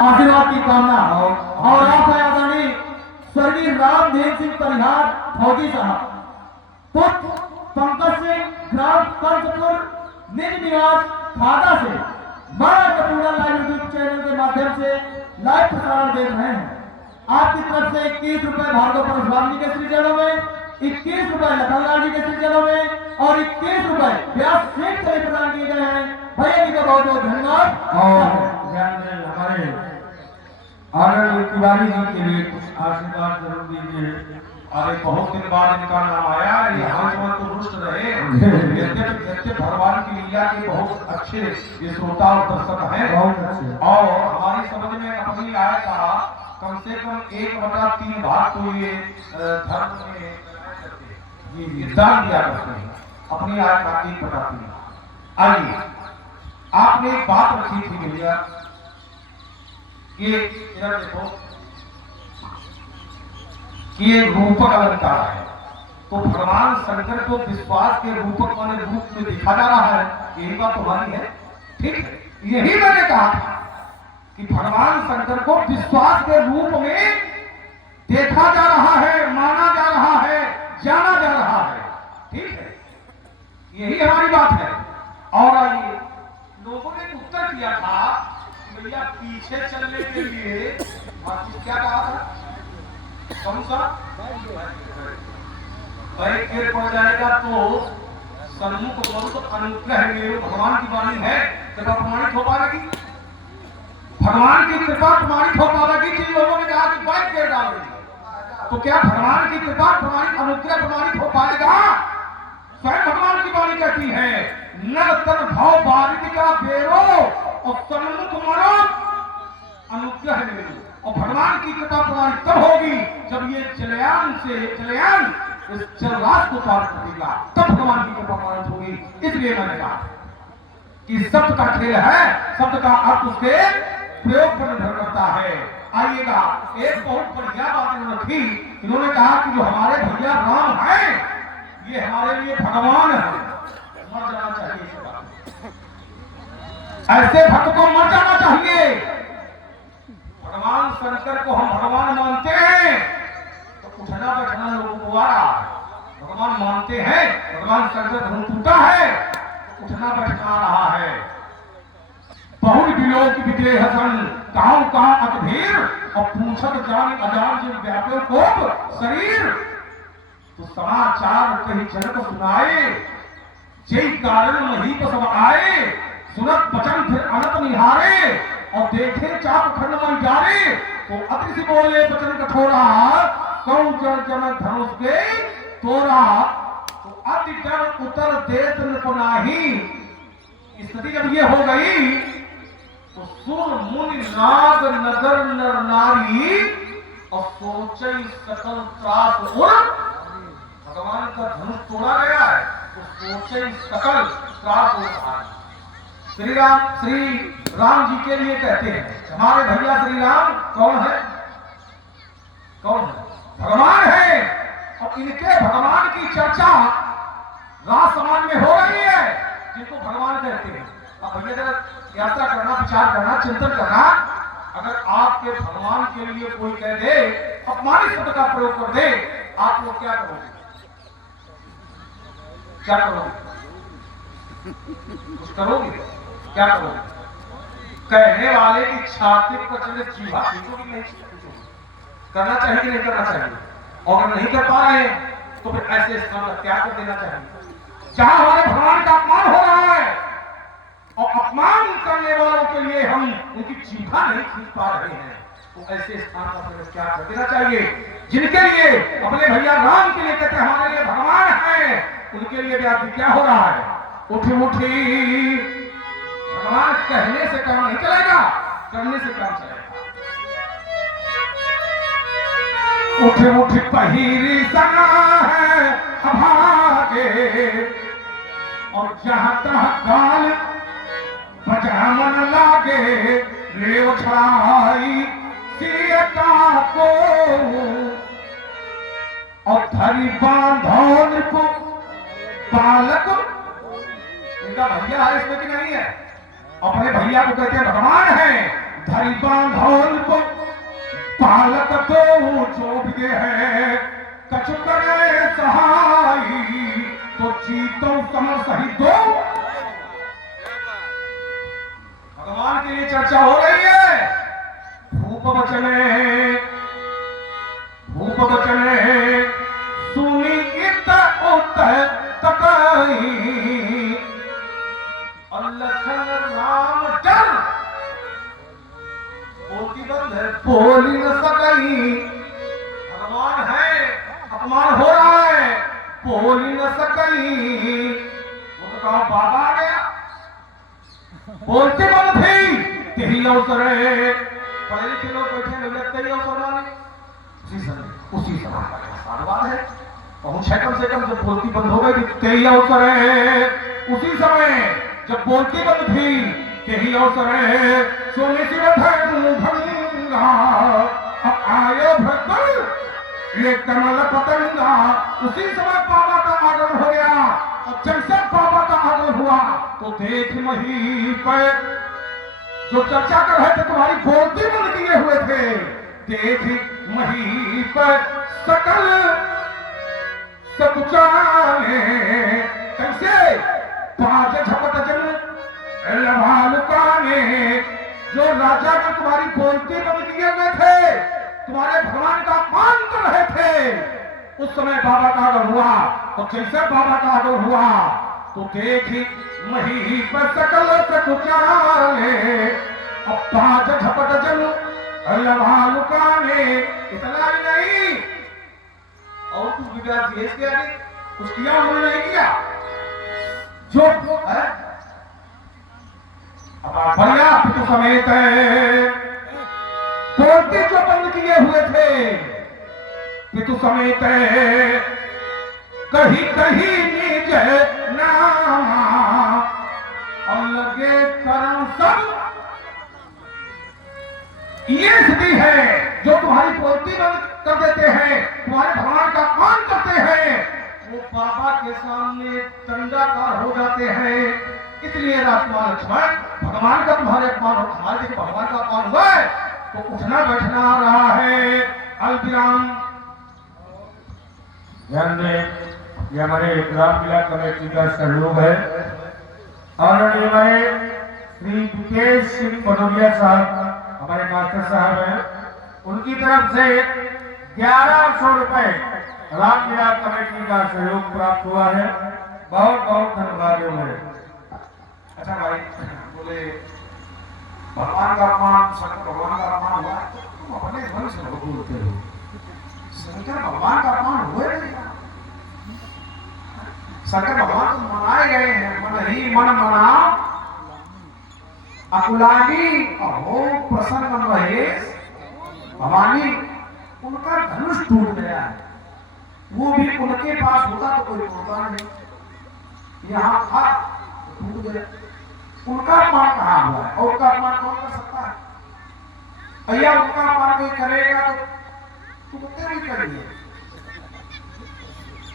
आशीर्वाद की कामना और आप है आदरणीय स्वर्गीय रामदेव सिंह परिहार फौजी साहब, पुत्र पंकज सिंह, ग्राम कंसपुर, निज निवास खादा से बड़ा कपूरा लाइव यूट्यूब चैनल के माध्यम से लाइव प्रसारण देख रहे हैं। आपकी तरफ से 21 रुपए भार्गव परशुराम जी के श्री चरणों में, 21 रुपए लखनलाल जी के श्री चरणों में और 21 रुपए व्यास सेठ के लिए प्रदान किए गए हैं। भैया जी का बहुत बहुत धन्यवाद। और हमारे आनंद तिवारी जी के लिए कुछ आशीर्वाद जरूर दीजिए। अरे बहुत दिन बाद इनका नाम आया, ये हमारे तो रुष्ट रहे। यद्यपि भगवान की लीला के बहुत अच्छे ये श्रोता और दर्शक हैं, बहुत अच्छे। और हमारी समझ में अपनी आया था कम से कम 1/3 भाग तो ये धर्म में दान दिया करते हैं। अपनी आय का 1/3। आइए, आपने एक बात रखी थी भैया कि इधर देखो कि ये रूपक अलंकार है, तो भगवान शंकर को विश्वास के रूपक वाले रूप में देखा जा रहा है। यही बात तुम्हारी है, ठीक है। यही मैंने कहा था कि भगवान शंकर को विश्वास के रूप में देखा जा रहा है, माना जा रहा है, जाना जा रहा है, ठीक है। यही हमारी बात है। और आइए, लोगों ने उत्तर दिया था भैया पीछे चलने के लिए क्या कहा था, कौन सा बैठ के पड़ जाएगा तो सन्मुख बोल तो अनुग्रह मेरे भगवान की वाणी है, कृपा प्रमाणित हो पाएगी। भगवान की कृपा प्रमाणित हो पाएगी। जिन लोगों ने कहा कि बैठ के डाल देंगे, तो क्या भगवान की कृपा प्रमाणित अनुग्रह प्रमाणित हो पाएगा? स्वयं भगवान की वाणी कहती है नर तन भाव बारिद का बेरो और सन्मुख मरो अनुग्रह मेरे। और भगवान की कृपा प्रमाणित तब होगी जब ये चलयान इस जलराज को पार कर देगा, तब भगवान की कृपा प्रमाणित होगी। इसलिए मैंने कहा कि शब्द का खेल है, शब्द का अर्थ उसके प्रयोग पर निर्भर करता है। आइएगा, एक बहुत बढ़िया बात इन्होंने रखी। इन्होंने कहा कि जो हमारे भैया राम हैं ये हमारे लिए भगवान है, मर जाना चाहिए। ऐसे भक्त को मर जाना चाहिए। भगवान शंकर को हम भगवान मानते हैं तो उठना बैठना लोगों को आ रहा है। भगवान मानते हैं, भगवान शंकर धर्म टूटा है, उठना बैठना आ रहा है। बहुत दिलों की बिगड़े हसन काहू कहा अकभीर और पूछत जान अजान जिन व्यापे कोप शरीर। तो समाचार कहीं जन को सुनाए, जय कारण मही को सब आए। सुनत बचन फिर अनंत निहारे और देखे चाप खंड मन जारे। तो अति से बोले बचन कठोरा कौन जन जन धनुष के तोरा। तो अति जन उतर देत नृपनाही। स्थिति जब ये हो गई तो सुर मुनि नाग नगर नर नारी और सोचे सकल त्रास उर। भगवान का धनुष तोड़ा गया है तो सोचे सकल त्रास उर। श्री राम जी के लिए कहते हैं हमारे भैया श्री राम कौन है? कौन है? भगवान है। और इनके भगवान की चर्चा राज समाज में हो रही है, जिनको भगवान कहते हैं। अब भैया जरा यात्रा करना, विचार करना, चिंतन करना। अगर आपके भगवान के लिए कोई कह दे, अपमानित शब्द का प्रयोग कर दे, आप लोग क्या करोगे? क्या करोगे? कुछ करोगे? क्या करोगे? कहने वाले की छाती पर चले जीवा खींचोगी नहीं? करना चाहिए कि नहीं करना चाहिए? और अगर नहीं कर पा रहे हैं तो फिर ऐसे स्थान का त्याग कर देना चाहिए जहां हमारे भगवान का अपमान हो रहा है। और अपमान करने वालों के लिए हम उनकी जीवा नहीं खींच पा रहे हैं, तो ऐसे स्थान का फिर त्याग कर देना चाहिए। जिनके लिए अपने भैया राम के लिए कहते हैं हमारे लिए भगवान है, उनके लिए भी आप क्या हो रहा है? उठी उठी भगवान कहने से काम नहीं चलेगा, करने से काम चलेगा। उठ उठ पहिरी सना है अभागे और जहां तहां गाल बजा मन लागे। रेव छाई सीता को और धरी बांधो नृप बालक। इनका भैया है इसमें कि नहीं है? अपने भैया को कहते हैं भगवान है, धरी बांधोल को पालक तो जो भी है कछु करे सहाई तो चीतों समर सही दो। भगवान के लिए चर्चा हो रही है। भूप बचने सुनी इत उत तकाई और लखन राम डर बोली न सकई। भगवान है, अपमान हो रहा है, बोली न सकई। वो तो कहा बाबा आ गया, बोलते बंद थी तेरी अवसर। पढ़े लिखे लोग बैठे नहीं लगते ही अवसर वाले उसी समय साधवान है। पहुंच है कम से कम जब बोलती बंद हो गई तेरी अवसर है। उसी समय जब बोलती बंद थी तेरी अवसर है। सोने सी भंगा अब आयो भक्त ये कमल पतंगा। उसी समय बाबा का आगमन हो गया और जैसे बाबा का आगमन हुआ तो देख मही पर जो चर्चा कर रहे थे तुम्हारी बोलती बंद किए हुए थे। देख मही पर सकल सकुचाने कैसे पांच झपट जन लभालुकाने। जो राजा ने तुम्हारी बोलती बंद किए हुए थे, तुम्हारे भगवान का अपमान कर रहे थे, उस समय बाबा का आगमन हुआ। तो जैसे बाबा का आगमन हुआ तो देखी मही पर सकल सकुचाने अब पांच झपट जन लभालुकाने। इतना ही नहीं और कुछ विद्यार्थी इसके आगे कुछ किया उन्होंने नहीं किया। जो है बढ़िया पितु समेत बोलते जो बंद किए हुए थे पितु समेत कहीं कहीं निज नामा और लगे कर्म सब। ये स्थिति है जो तुम्हारी बोलती बंद कर देते हैं, तुम्हारे भगवान का अपमान करते हैं, वो बाबा के सामने दंडाकार हो जाते हैं। इसलिए राजकुमार लक्ष्मण भगवान का तुम्हारे अपमान हो, हमारे देखिए भगवान का अपमान हुआ है तो उठना बैठना आ रहा है। अल्पविराम ध्यान दें, ये हमारे रामलीला कमेटी का सहयोग है। आदरणीय हमारे श्री विकेश सिंह भदौरिया साहब हमारे मास्टर साहब हैं, उनकी तरफ से 1100 रुपए रामलीला कमेटी का सहयोग प्राप्त हुआ है। बहुत बहुत धन्यवाद है। अच्छा भाई बोले भगवान का अपमान, शंकर भगवान का अपमान हुआ तो तुम अपने मन से बोलते हो। शंकर भगवान का अपमान हुए नहीं। शंकर भगवान तो मनाए गए हैं। मन ही मन मना अकुलानी अहो प्रसन्न महेश भवानी। उनका धनुष टूट गया है, वो भी उनके पास होता तो कोई होता नहीं। यहाँ था टूट गया। उनका अपमान कहाँ हुआ है और उसका अपमान कौन कर सकता है? भैया उनका अपमान कोई करेगा तो तुम तेरी करिए।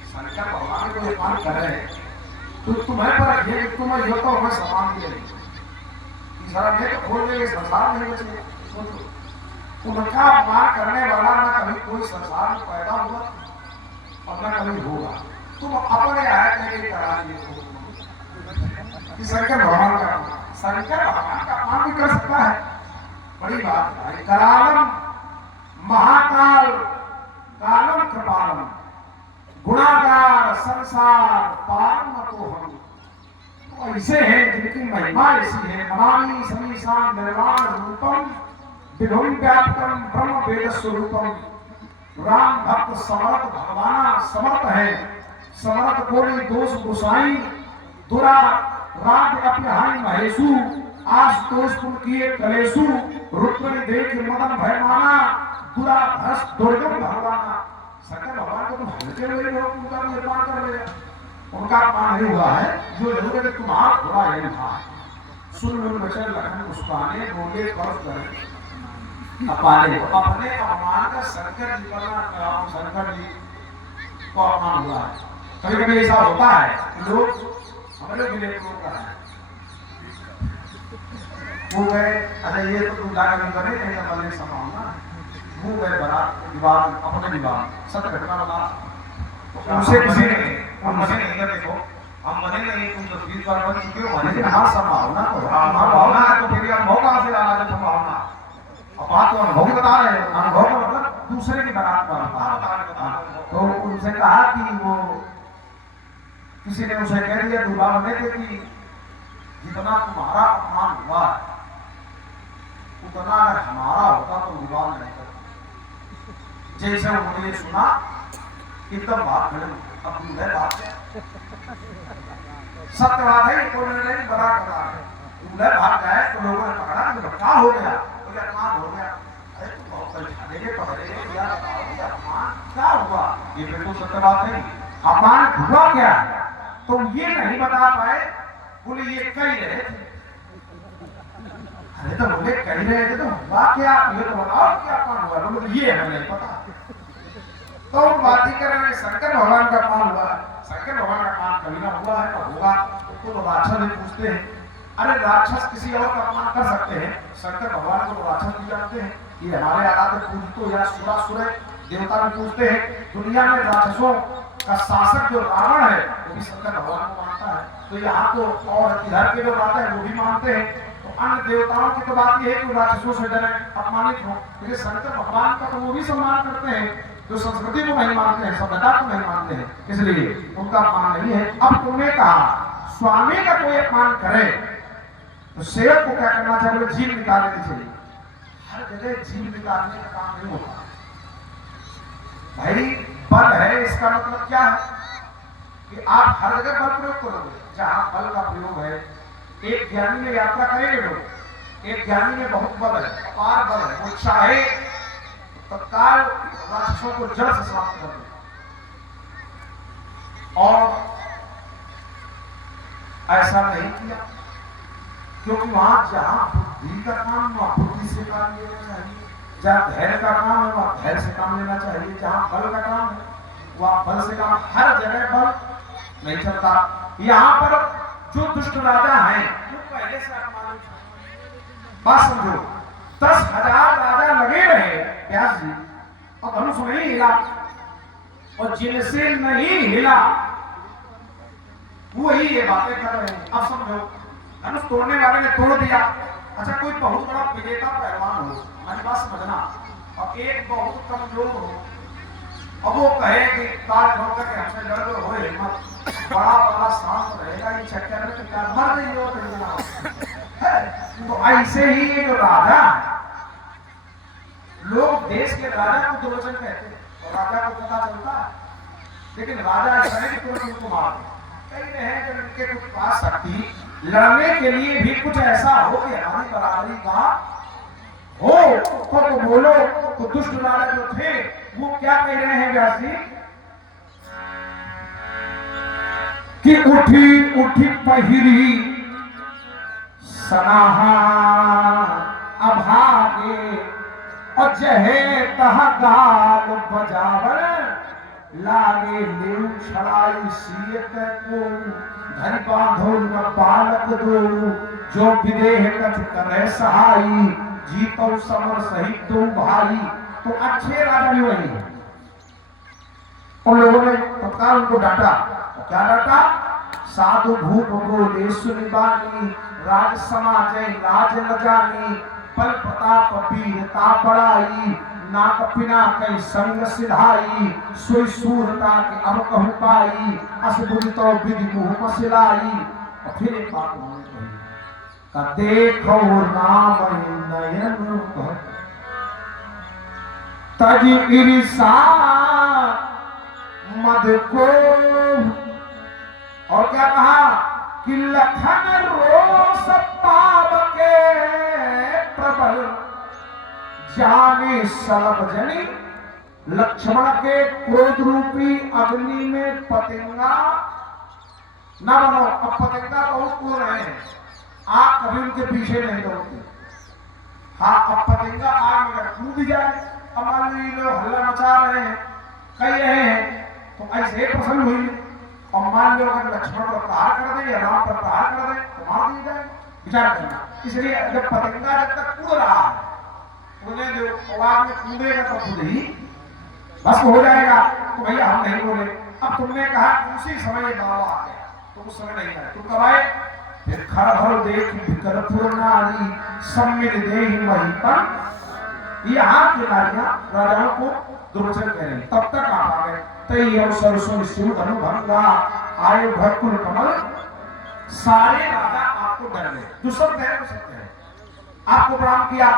शंकर भगवान को अपमान कर रहे तो तुम्हें पर रखिए कि तुम्हें यो तो हमें सम्मान दे सारा ये तो खोल देंगे, संसार नहीं बचेगा। उनका अपमान करने वाला ना कभी कोई संसार में पैदा हुआ और ना कभी होगा। तुम अपने आए कहीं करा दिए शंकर भगवान का अपमान भी कर सकता है। बड़ी बात है। करालम महाकाल कालम कृपालम गुणागार संसार पारम तो हम तो ऐसे हैं जिनकी महिमा ऐसी है। नमामि समीशान निर्वाण रूपम विभुम व्यापकम ब्रह्म वेद स्वरूपम। राम भक्त समर्थ भगवान समर्थ है। समर्थ बोले दोष गुसाई दुरा राज अपहाई महेशु आशुतोष पुन किए कलेशु। रुद्र देख मदन भयमाना दुरा भ्रष्ट दुर्गम भगवाना। शंकर भगवान को तुम हल्के हुए लोग उनका निर्माण कर लिया। उनका अपमान नहीं हुआ है। जो लोग कहते तुम्हारा थोड़ा ये था सुन वचन लखन पुष्पाने बोले कर्ज करें अपाने अपने अपमान का शंकर जी का शंकर जी को अपमान हुआ है। कभी कभी ऐसा होता है लोग हमारे लोग है वो गए, अच्छा ये तो तुम जाकर नहीं करे, नहीं तो मल्लिक संभालना। वो गए बारात विवाह, अपने विवाह सत्य घटना बता। तो उनसे किसी ने हम मजे नहीं कर, देखो हम मजे नहीं, तुम तो 20 बार बन चुके हो, मजे हमारा संभावना तो हमारा भावना है, तो फिर अनुभव कहाँ से आना है संभावना। अब आप तो अनुभव बता रहे हैं, अनुभव का मतलब दूसरे की बारात का बता। तो उनसे कहा कि वो किसी ने उसे कह दिया दूल्हा ने कि जितना तुम्हारा अपमान हुआ है उतना अगर हमारा होता तो विवाह नहीं करता। जैसे उन्होंने ये सुना एकदम बात खड़े, अब दूल्हे बात सत्य बात है, उन्होंने बड़ा करा है, दूल्हे भाग गए तो लोगों ने पकड़ा कि क्या हो गया, तो अपमान हो गया। अरे तुम बहुत परेशानी पकड़े यार, अपमान क्या हुआ, ये बिल्कुल सत्य बात है। अपमान हुआ क्या तो ये नहीं बता पाए, बोले ये कह रहे थे। अरे तो बोले कह रहे थे तो हुआ क्या, ये तो बताओ क्या अपमान हुआ, बोले तो ये हमें नहीं पता। तो बात ही कर रहे हैं शंकर भगवान का अपमान हुआ, शंकर भगवान का अपमान कभी ना हुआ है ना होगा। तो राक्षस भी पूछते हैं, अरे राक्षस किसी और का अपमान कर सकते हैं, शंकर भगवान को तो राक्षस भी जानते हैं, ये हमारे आराध्य पूजितो या सुरासुर देवता भी पूछते हैं। दुनिया में राक्षसों का शासक जो रावण है वो भी शंकर भगवान को मानता है, तो यहाँ तो और इधर के जो राजा है वो भी मानते हैं। तो अन्य देवताओं की तो बात यह है कि राक्षसों से डरे अपमानित हो, लेकिन शंकर भगवान का तो वो भी सम्मान करते हैं जो संस्कृति को नहीं मानते हैं, सभ्यता को नहीं मानते हैं, इसलिए उनका अपमान नहीं है। अब तुमने कहा स्वामी का कोई अपमान करे तो सेवक को क्या करना चाहिए, जीव निकाल लेनी चाहिए। हर जगह जीव निकालने का काम नहीं होता भाई, बल है इसका मतलब क्या है कि आप हर जगह बल प्रयोग करोगे, जहां बल का प्रयोग है। एक ज्ञानी में यात्रा करेंगे लोग, एक ज्ञानी में बहुत बल है, अपार बल है, वो चाहे तत्काल राक्षसों को जड़ से समाप्त कर दे। और ऐसा नहीं किया क्योंकि वहां जहां बुद्धि का काम वहां बुद्धि से काम लेना चाहिए, जहां धैर्य का काम है वहां धैर्य से काम लेना चाहिए, जहां बल का काम है वहां बल से काम। हर जगह बल नहीं चलता। यहाँ पर जो दुष्ट राजा हैं वो पहले से मालूम, बात समझो, 10,000 राजा लगे रहे व्यास जी और धनुष नहीं हिला, और जिनसे नहीं हिला वही ये बातें कर रहे हैं। अब समझो, धनुष तोड़ने वाले ने तोड़ दिया, अच्छा कोई बहुत बड़ा विजेता पहलवान हो, हमारी बात समझना, और एक बहुत कमजोर हो, अब वो कहे कि ताज होकर के हमसे लड़ लो, होए हिम्मत, बड़ा बड़ा शांत रहेगा, ये चक्कर में क्या मर गई हो तो ऐसे ही ये जो राजा है, लोग देश के राजा को दुर्वचन कहते हैं और राजा को पता चलता है, लेकिन राजा ऐसा है कि तुरंत उनको मार दे। कई रहे जब उनके कुछ पास शक्ति लड़ने के लिए भी कुछ ऐसा हो कि हमारी बराबरी का हो तो बोलो। तो दुष्ट राजा जो थे वो क्या कह रहे हैं व्यास जी कि उठी उठी पहिरी सनाहा अभागे और जहे तह गाल बजावर लागे लेउ छड़ाई सीयत को धरि बांधो न बालक दो जो विदेह कथ करे सहाई जीतो समर सहित दो भाई। तो अच्छे राजा भी वही है। उन लोगों ने तत्काल उनको डांटा, क्या डांटा, साधु भूप बोले सुनिबानी राज समाज लाज न जानी बल प्रताप वीरता बड़ाई नाक पिना कई संग सिधाई सोई सूरता के अब कहूं पाई अस बुद्धि तो विधि मुंह मसिलाई। और फिर एक बात उन्होंने कही का देखो नाम नयन तज ईर्षा मद को। और क्या कहा कि लखन रोष पाप के प्रबल जाने सलभ जनी। लक्ष्मण के क्रोध रूपी अग्नि में पतंगा ना बनो। अब पतंगा बहुत कूद रहे हैं, आप कभी उनके पीछे नहीं दौड़ते। हाँ, अब पतंगा आग में कूद जाए, अब मान लीजिए लोग हल्ला मचा रहे हैं, कह रहे हैं, तो ऐसे प्रसन्न हुई। और मान लो अगर लक्ष्मण पर प्रहार कर दे या राम पर प्रहार कर दे तो मार दिया जाए। विचार करना। इसलिए जब पतंगा जब तक उड़ रहा है उड़ने दो, आवाज में कूदेगा तो खुद ही बस हो जाएगा। तो भैया हम नहीं बोले। अब तुमने कहा उसी समय बाबा आ गया, तो उस समय नहीं आया। तुम कब आए? फिर खर भर देख भिकर पुरनारी सम्मिल देहि वहीं पर। यहाँ के नारियां राजाओं को दुर्वचन कह रही। तब तक आप आ गए। तई अवसर सुन शिव धनुभंगा आए भरकुल कमल। सारे राजा आपको डर गए। जो सब सत्य है, आपको प्रणाम किया,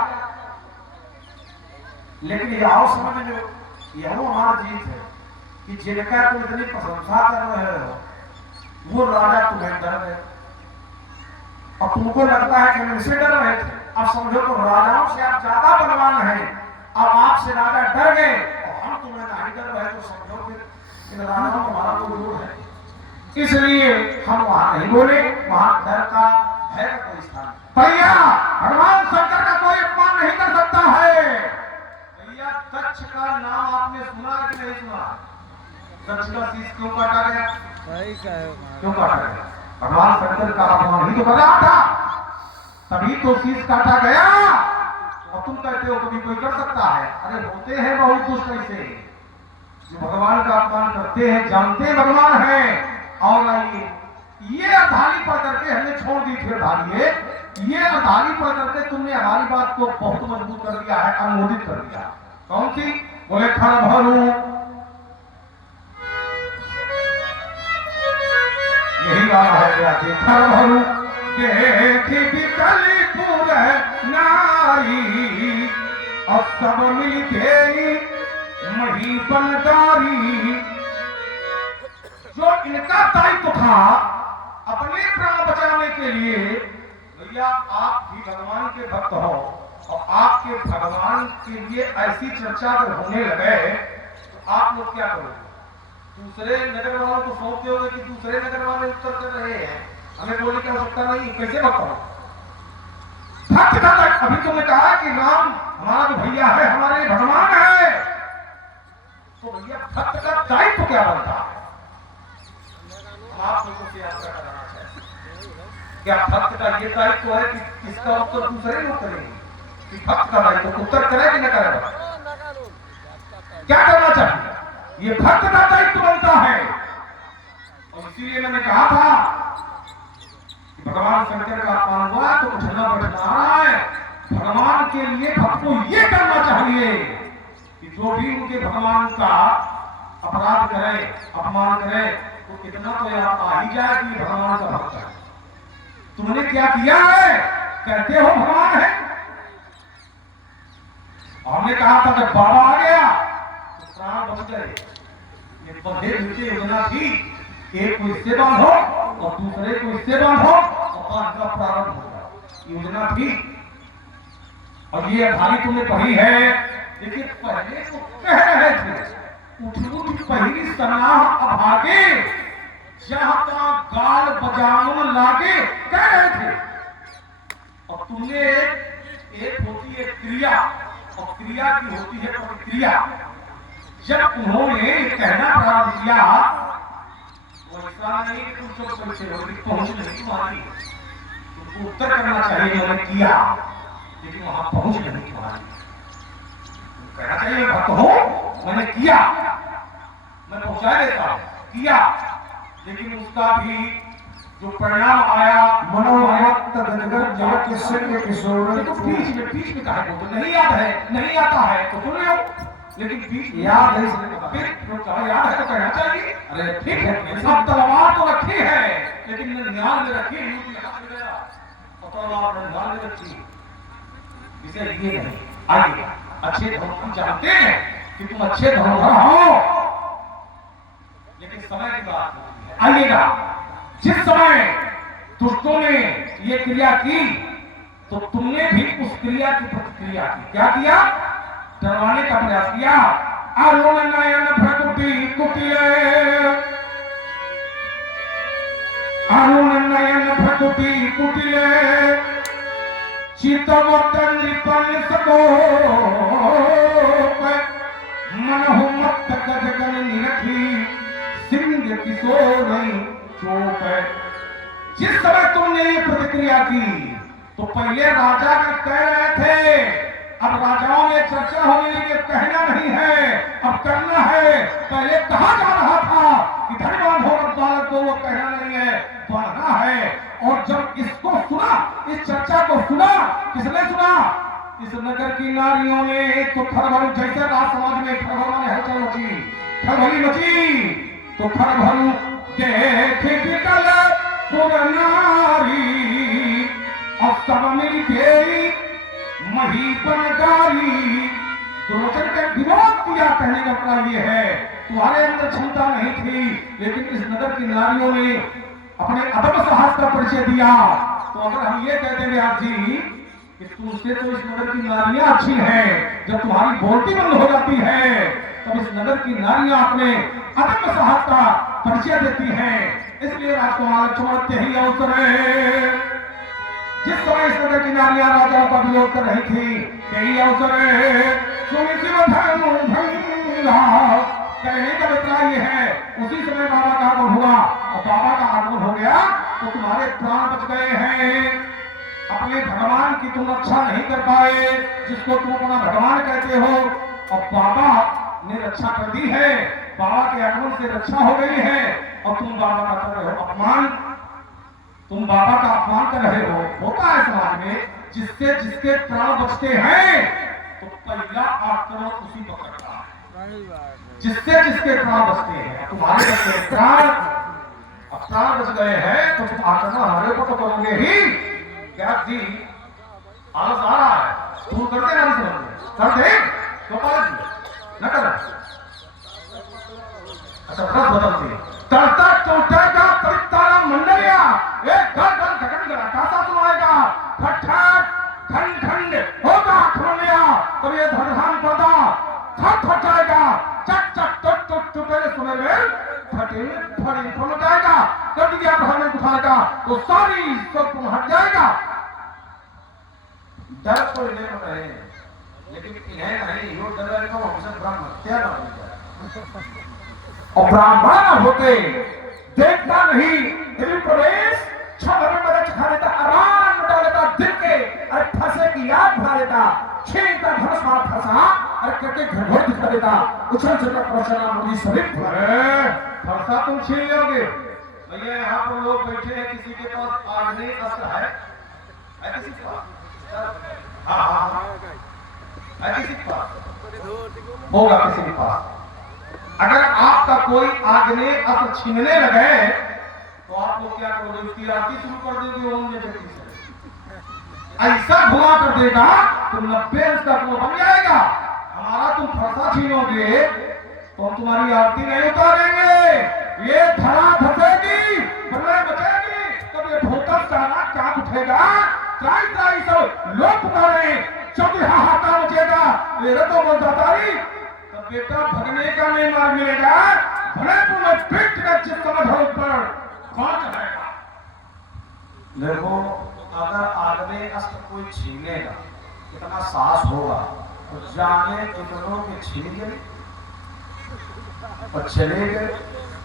लेकिन ये आओ समझ लो, यह हमारा जीत है कि जिनका तुम इतनी प्रशंसा कर रहे हो वो राजा तुम्हें डर गए और तुमको लगता है कि इनसे डर रहे थे। अब समझो तो राजाओं से आप ज्यादा बलवान हैं, अब आपसे राजा डर गए और हम तुम्हें नहीं डर रहे, तो समझो फिर इन राजाओं का हमारा कोई जोड़ है। इसलिए हम वहां नहीं बोले, वहां डर का भय का कोई स्थान। भैया भगवान शंकर का कोई अपमान नहीं कर सकता है। भैया दक्ष का नाम आपने सुना कि नहीं सुना? दक्ष का शीश क्यों काटा गया? क्यों काटा गया? भगवान शंकर का अपमान ही तो कर रहा था, तभी तो शीश काटा गया। और तुम कहते हो कभी कोई कर सकता है? अरे होते हैं बहुत दुष्ट ऐसे जो भगवान का अपमान करते हैं, जानते हैं भगवान है। और ये अधारी पर करके हमने छोड़ दी थी। अधारी ये अधारी पर करके तुमने हमारी बात को बहुत मजबूत कर दिया है, अनुमोदित कर दिया। कौन सी? बोले खर भरू, यही गाना है क्या? खर भरू देखी विकलपुर नारी और सब मिल गई मही बनदारी। जो इनका दायित्व था अपने प्राण बचाने के लिए, भैया आप भी भगवान के भक्त हो और आपके भगवान के लिए ऐसी चर्चा अगर होने लगे तो आप लोग क्या करोगे? दूसरे नगर वालों को सौंप दोगे कि दूसरे नगर वाले उत्तर कर रहे हैं, हमें बोलने की आवश्यकता नहीं, कैसे भक्त हो? भक्त का तक अभी तुमने कहा कि राम हमारा जो भैया है, हमारे भगवान है, तो भैया भक्त का दायित्व क्या बनता है? आप लोगों से यात्रा कराना चाहिए। क्या भक्त का ये दायित्व है कि इसका उत्तर दूसरे लोग करेंगे कि भक्त का दायित्व उत्तर करे कि न करे? क्या करना चाहिए? ये भक्त का दायित्व बनता है। और इसीलिए मैंने कहा था कि भगवान शंकर का अपमान हुआ तो उठना बैठना आ रहा है। भगवान के लिए भक्त को ये करना चाहिए कि जो भी उनके भगवान का अपराध करे, अपमान करे, तो इतना तो यहाँ आ ही जाए कि भगवान का भक्त है। तुमने क्या किया है? कहते हो भगवान है। हमने कहा था जब बाबा आ गया तो प्राण बच गए। ये बंधे नीचे योजना थी, एक को इससे बांधो और दूसरे को इससे बांधो और बांध का प्रारंभ होगा, योजना थी। और ये अधारी तुमने पढ़ी है, लेकिन पहले तो कह रहे थे उठ पहली सनाह अभागे जहां का गाल बजावन लागे, कह रहे थे। और तुमने एक होती है क्रिया और क्रिया की होती है प्रतिक्रिया। जब उन्होंने कहना प्रारंभ किया वो ऐसा नहीं कि तुम सब पहुंचे हो, पहुंच नहीं तुम्हारी, तुमको उत्तर करना चाहिए मैंने किया, लेकिन वहां पहुंच नहीं तुम्हारी। कहना चाहिए भक्त हो, मैंने किया, मैं पहुंचा देता हूं, किया, लेकिन उसका भी जो परिणाम आया मनोवक्त गदगद जगत संग किशोर। तो बीच में कहा तो नहीं याद है, नहीं आता है तो सुन लो, लेकिन बीच याद है, फिर याद है तो कहना चाहिए। अरे ठीक है, सब तलवार तो रखी है, लेकिन ध्यान में रखी और तलवार ध्यान में रखी, इसे ये नहीं आइए अच्छे धर्म हम जानते हैं कि तुम अच्छे धर्मधर हो, लेकिन समय की बात है। आइएगा, जिस समय दुष्टों ने ये क्रिया की तो तुमने भी उस क्रिया की प्रतिक्रिया की। क्या किया? डरवाने का प्रयास किया। अरुण नयन भ्रकुटी कुटिले, अरुण नयन भ्रकुटी कुटिले, चितवत नृपन सकोप, मनहु मत गजगन निरखी, सिंह किशोर चोप। जिस समय तुमने ये प्रतिक्रिया की तो पहले राजा के कह रहे थे, अब राजाओं में चर्चा होने लगी, कहना नहीं है अब करना है। पहले कहा जा रहा था कि धनवान हो बालक को, वो कहना नहीं है, बढ़ना है। और जब इसको सुना, इस चर्चा को सुना, किसने सुना? इस नगर की नारियों ने तो खरभरू, जैसे राज समाज में खरभरू ने हलचल मची, खरभरी मची, तो खरभरू देख बिकल सुर नारी, और सब मिल गई महीपन गारी। दुर्वचन का विरोध किया, कहने का मतलब ये है तुम्हारे अंदर क्षमता नहीं थी, लेकिन इस नगर की नारियों ने अपने अदब साहस का परिचय दिया। तो अगर हम ये कहते हैं व्यास जी कि तुमसे तो इस नगर की नारियां अच्छी हैं, जब तुम्हारी बोलती बंद हो जाती है तब इस नगर की नारियां अपने अदब साहस का परिचय देती हैं। इसलिए राजकुमार लक्ष्मण यही अवसर है, जिस समय इस नगर की नारियां राजाओं का विरोध कर रही थी, यही अवसर है। कहने का मतलब ये है, उसी समय बाबा का आगमन हुआ, और बाबा का आगमन हो गया तो तुम्हारे प्राण बच गए हैं। अपने भगवान की तुम रक्षा नहीं कर पाए, जिसको तुम अपना भगवान कहते हो, और बाबा ने रक्षा कर दी है। बाबा के आगमन से रक्षा हो गई है, और तुम बाबा का कर रहे हो अपमान, तुम बाबा का अपमान कर रहे हो। होता है समाज में, जिससे जिसके प्राण बचते हैं तो पहला आक्रमण उसी पर करता है, जिससे जिसके प्राण बचते हैं। तुम्हारे बचते प्राण, अब प्राण बच गए हैं तो तुम आक्रमण हमारे ऊपर तो करोगे ही। क्या जी आलस आ रहा है, तुम करते ना, करते तो न कर। अच्छा बदलती तरता चौटेगा परितारा मंडलिया, एक घर घर घटन करा कासा सुनाएगा, फटफट खंड खंड होगा खमलिया, तब ये धनधान पदा छट फट जाएगा, चट चट टट टट टुटे सुने में फटे फड़ी फट जाएगा, कर दिया हमें उठाएगा तो सारी सब तुम हट जाएगा। डर तो इन्हें पता है, लेकिन इन्हें नहीं, यो डर को हमसे ब्रह्म हत्या ना हो जाए, और ब्राह्मण होते देखता नहीं, दिल प्रवेश छबर में बरच खा लेता, आराम मिटा लेता दिल के, अरे फंसे की याद भरा लेता, छीनता धनुष मार फंसा, अरे करके घरघर दिखा देता, उछल चलता प्रसन्ना मुझी सभी फंसा तुम छीन लोगे। भैया यहाँ पर लोग बैठे हैं, किसी के पास आग्नेय अस्त्र है किसी के पास? हाँ है किसी के पास? होगा किसी के पास। अगर आपका कोई आग्नेय अस्त्र छीनने लगे तो आप लोग क्या करोगे? उसकी आरती शुरू कर देंगे ओम जय जगदीश। ऐसा धुआं कर देगा तो 90 उसका कुआं बन जाएगा। हमारा तुम फरसा छीनोगे तो हम तुम्हारी आरती नहीं उतारेंगे, ये धरा धसेगी, प्रलय बचेगी, तब ये भूतल सारा कांप उठेगा, त्राई त्राई सब लोग पुकारे, चौथी हाहाकार मचेगा, ये रतो मर्दातारी, तब बेटा भगने का नहीं मार मिलेगा, भले तुम्हें पीट कर जिस समझ हो पर कौन चढ़ाएगा। देखो अगर आग्नेय अस्त्र कोई छीनेगा, इतना साहस होगा तो जाने कितनों के छीन गए और चले गए,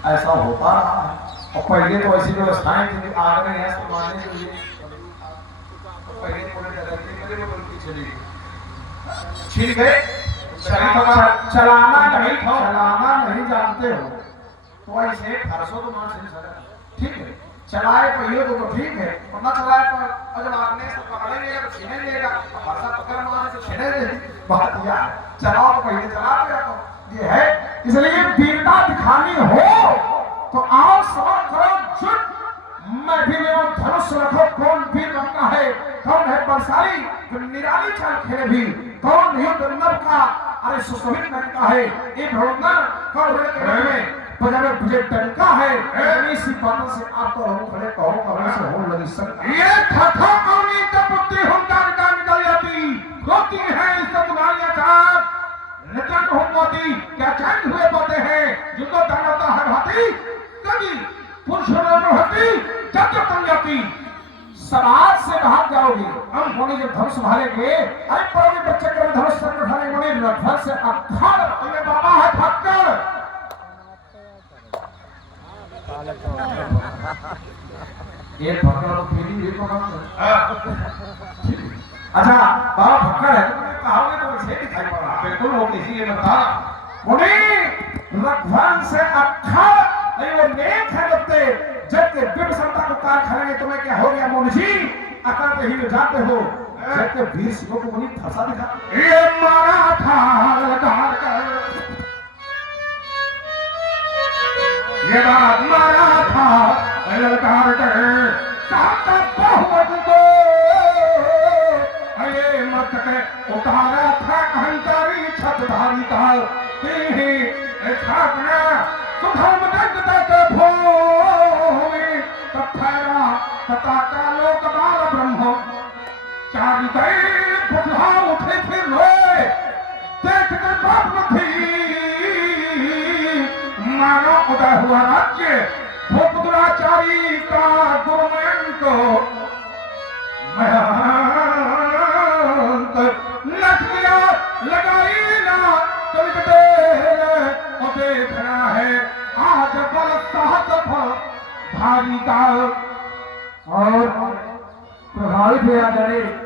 ऐसा होता रहा है। और पहले तो ऐसी व्यवस्थाएं थी, आग्नेय अस्त्र मारने के लिए पहले चली गई, छीन गए, चलाना नहीं जानते हो तो ऐसे फरसों तो मार नहीं सकता, ठीक है, चलाए पहिए तो ठीक है, वरना चलाए पर जब आग्नेय से पकड़े लेगा तो छीने लेगा, फरसा पकड़ मारे तो छीने लेगा, बात यह है। चलाओ तो पहिए चला दिया तो ये है। इसलिए वीरता दिखानी हो तो आओ सवाल करो, जुट मैं भी ले धनुष रखो, कौन वीर बनता है, कौन है बलशाली जो निराली चाल खेले भी, कौन युद्ध नर का अरे सुशोभित बनता है, ये भड़ोंगर कौन है बजावे मुझे डंका है, इसी बातों से आपको रहूं खड़े कहो कहो से हो लगी सकता। ये ठठा कौनी का पुत्री हुंकार का निकल जाती, रोती है इस तुम्हारी आचार, नचन होती क्या चैन हुए पाते हैं, जिनको दानवता है भाती, कभी पुरुषों में होती, जब जब बन जाती, समाज से भाग जाओगे। हम होने जब धनुष संभालेंगे, अरे परोगे बच्चे कर धनुष सर उठाने होने लगभग से अखाड़, तुम्हें बाबा है फक्कर एक भक्कर तो फीलिंग भी तो मत अच्छा बाबा भक्कर है तुमने कहावत तो इसे दिखाई पड़ रहा बिल्कुल वो किसी ये बता मुनि रघुवन से अखा नहीं वो नेक है बत्ते जब के बिब समता को कार खड़ेंगे तुम्हें क्या हो गया मुनि जी अकल पे ही जाते हो जब के वीर सिंह को मुनि फंसा दिखा ये मारा था ललकार कर ये बात मारा था ललकार कर साता बहुमत को ये मत के उतारा था अहंकारी छतधारी का तेरे छापना सुधर्म दंडता के भूमि तत्थैरा तताका लोक बाल ब्रह्म चारी गए बुधा उठे फिर रोए देख कर बाप मथी मानो उदय हुआ राज्य भूपुत्राचारी का गुरुमयन को नथिया लगाई ना चलते और देखना है आज बल साहस भारी का और प्रभावित हुआ करे